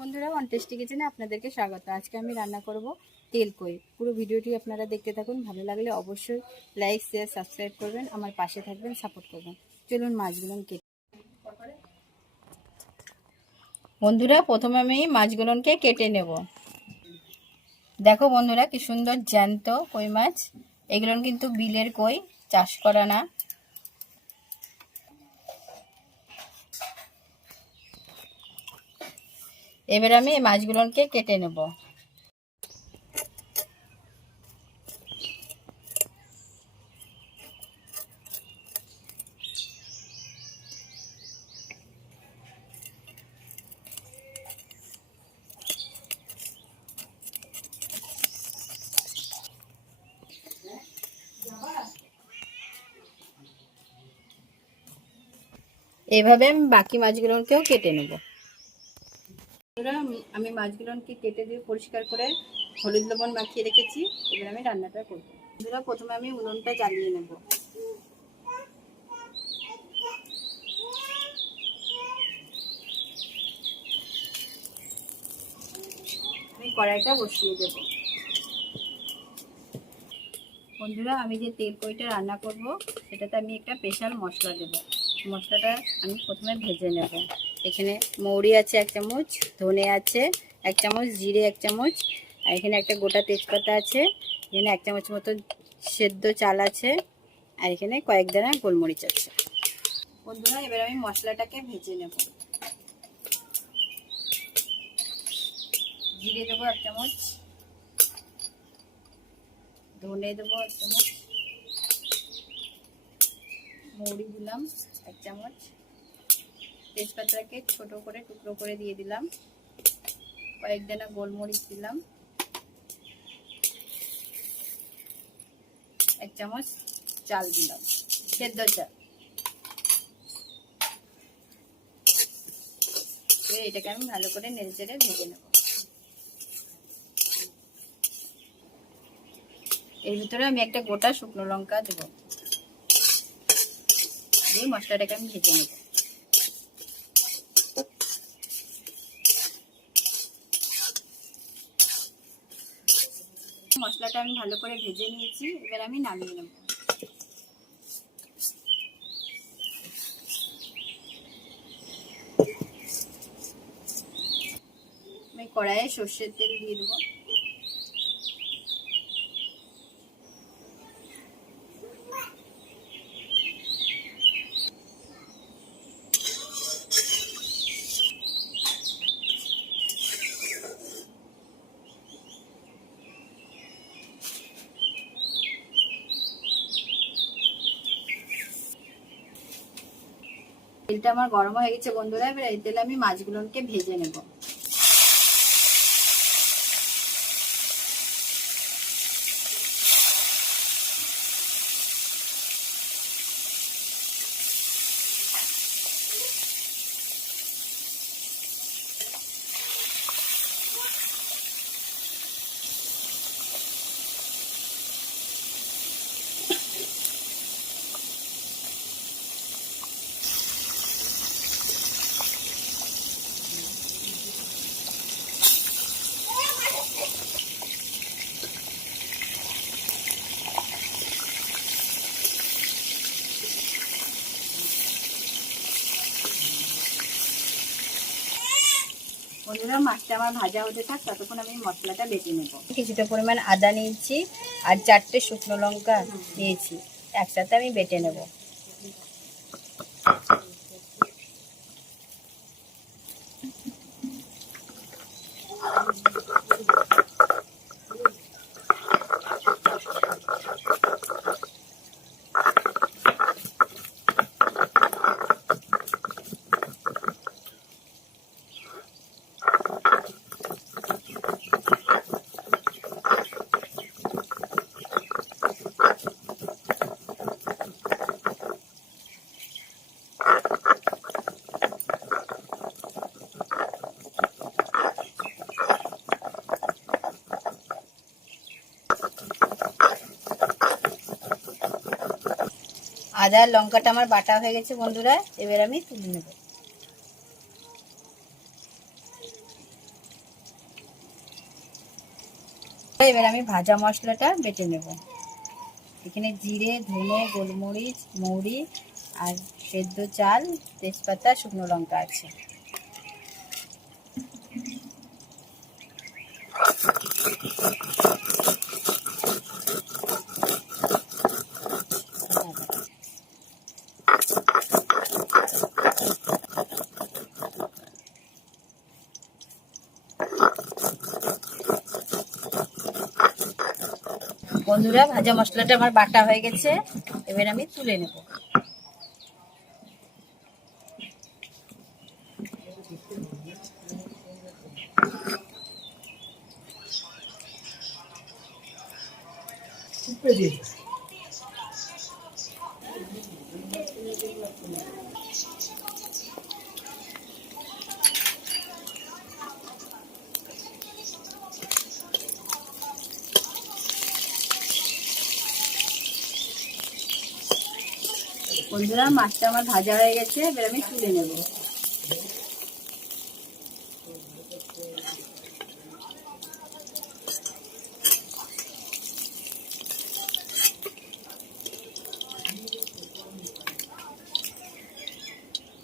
বন্ধুরা, one tasty কিচেনে আপনাদেরকে স্বাগত। আজকে আমি রান্না করব তেল কই। পুরো ভিডিওটি আপনারা দেখতে থাকুন। ভালো লাগলে অবশ্যই লাইক, শেয়ার, সাবস্ক্রাইব করবেন, আমার পাশে থাকবেন, সাপোর্ট করবেন। চলুন মাছগুলো কেটে। বন্ধুরা, প্রথমে আমি মাছগুলোকে কেটে নেব। দেখো বন্ধুরা, কি সুন্দর জ্যান্ত কই মাছ। এগুলো কিন্তু বিলের কই, চাষ করা না। এবার আমি এই মাছগুলোকে কেটে নেব। এইভাবে আমি বাকি মাছগুলোকেও কেটে নেব। আমি মাছগুলোকে কেটে দিয়ে পরিষ্কার করে হলুদ লবণ মাখিয়ে রেখেছি। এবার আমি রান্নাটা করব। প্রথমে আমি উনুনটা জ্বালিয়ে নেব। আমি কড়াইটা বসিয়ে দেব। বন্ধুরা, আমি যে তেল কইটা রান্না করব সেটাতে আমি একটা স্পেশাল মশলা দেব। মশলাটা আমি প্রথমে ভেজে নেব। এখানে মৌরি আছে 1 চামচ, ধনে আছে 1 চামচ, জিরে 1 চামচ, আর এখানে একটা গোটা তেজপাতা আছে, এখানে 1 চামচ মতো সেদ্ধ চাল আছে, আর এখানে কয়েক দানা গোলমরিচ আছে। বন্ধুরা, এবার আমি মশলাটাকে ভেজে নেব। জিরে দেবো 1 চামচ, ধনে দেবো 1 চামচ, মৌরি দিলাম 1 চামচ, তেজপাতাকে ছোট করে টুকরো করে দিয়ে দিলাম, কয়েক দানা গোলমরিচ দিলাম, 1 চামচ চাল দিলাম, সেদ্ধ চাল। এটাকে আমি ভালো করে নেড়েচেড়ে ভেজে নেব। এর ভিতরে আমি একটা গোটা শুকনো লঙ্কা দেব, দিয়ে মশলাটাকে আমি ভেজে নেব। মশলাটা আমি ভালো করে ভেজে নিয়েছি, এবার আমি নামিয়ে নেব। আমি কড়াইয়ে সর্ষের তেল দিয়ে দেবো। তেলটা আমার গরম হয়ে গেছে বন্ধুরা, এবার এই তেলে আমি মাছগুলোকে ভেজে নেব। বন্ধুরা, মাছটা আমার ভাজা হতে থাক, ততক্ষণ আমি মশলাটা বেটে নেব। কিছুটা পরিমাণ আদা নিয়েছি আর 4টে শুকনো লঙ্কা নিয়েছি, একসাথে আমি বেটে নেব। আদা লঙ্কাটা আমার বাটা হয়ে গেছে বন্ধুরা, এবার আমি তুলে নেব। এবার আমি ভাজা মশলাটা বেটে নেব। এখানে জিরে, ধনে, গোলমরিচ, মৌরি আর সেদ্ধ চাল, তেজপাতা, শুকনো লঙ্কা আছে। বন্ধুরা, ভাজা মশলাটা আমার বাটা হয়ে গেছে, এবার আমি তুলে নেব। বন্ধুরা, মাছটা আমার ভাজা হয়ে গেছে, এবার আমি তুলে নেব।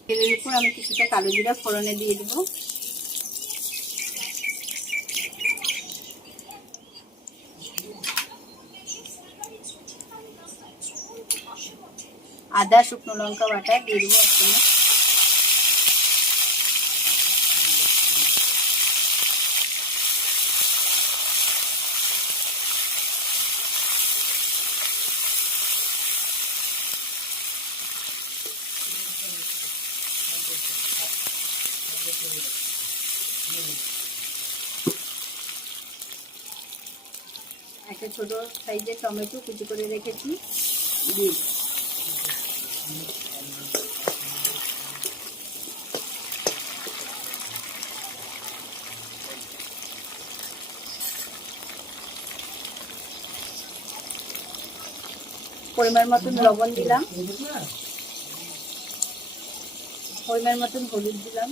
তেলের উপর আমি কিছুটা কালো জিরা ফোড়নে দিয়ে দেবো। আদা, শুকনো লঙ্কা বাটা দিয়ে দেবো একসঙ্গে। একটা ছোট সাইজের টমেটো কুচি করে রেখেছি, দিয়ে পরিমাণ মতন লবণ দিলাম, পরিমাণ মতন হলুদ দিলাম,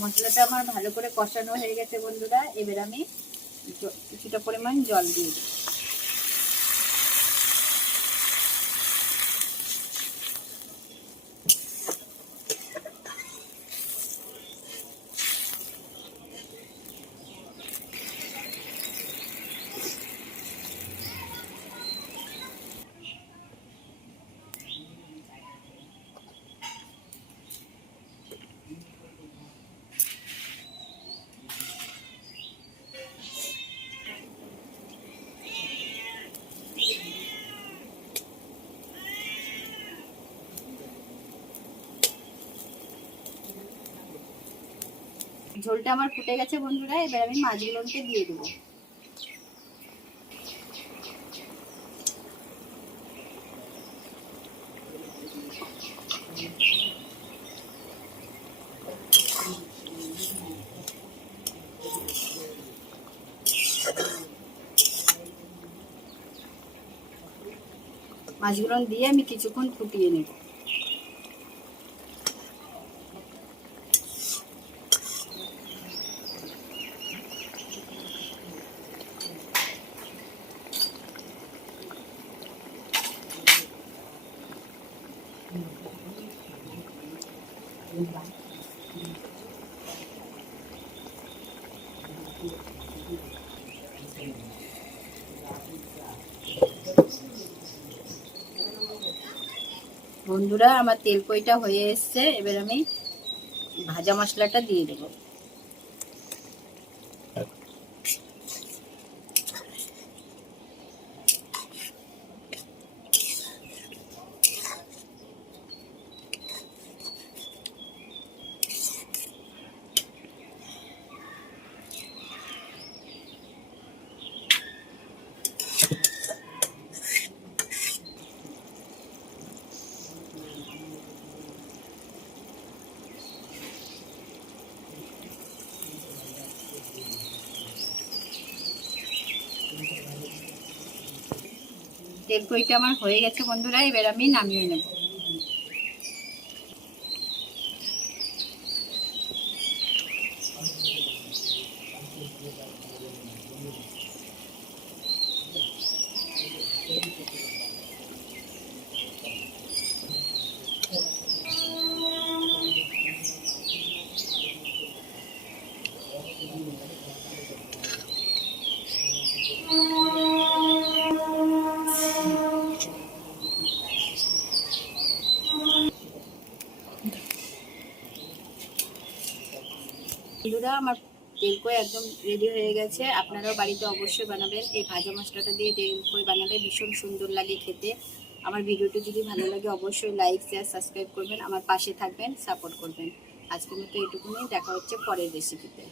মশলাটা আমার ভালো করে কষানো হয়ে গেছে বন্ধুরা। এবার আমি কিছুটা পরিমাণ জল দিয়ে দিই। ঝোলটা আমার ফুটে গেছে বন্ধুরা, এবার আমি মাছগুলোকে দিয়ে দেবো। মাছগুলো দিয়ে আমি কিছুক্ষণ ফুটিয়ে নেব। বন্ধুরা, আমার তেল কইটা হয়ে এসছে, এবার আমি ভাজা মশলাটা দিয়ে দেবো। তেলকইটা আমার হয়ে গেছে বন্ধুরা, এবার আমি নামিয়ে নেব। বন্ধুরা আমার তেলকই একদম রেডি হয়ে গেছে। আপনারাও বাড়িতে অবশ্যই বানাবেন। এই ভাজা মশলাটা দিয়ে তেলকই বানালে ভীষণ সুন্দর লাগে খেতে। আমার ভিডিওটি যদি ভালো লাগে অবশ্যই লাইক শেয়ার সাবস্ক্রাইব করবেন, আমার পাশে থাকবেন, সাপোর্ট করবেন। আজকের মতো এটুকুনি, দেখা হচ্ছে পরের রেসিপিতে।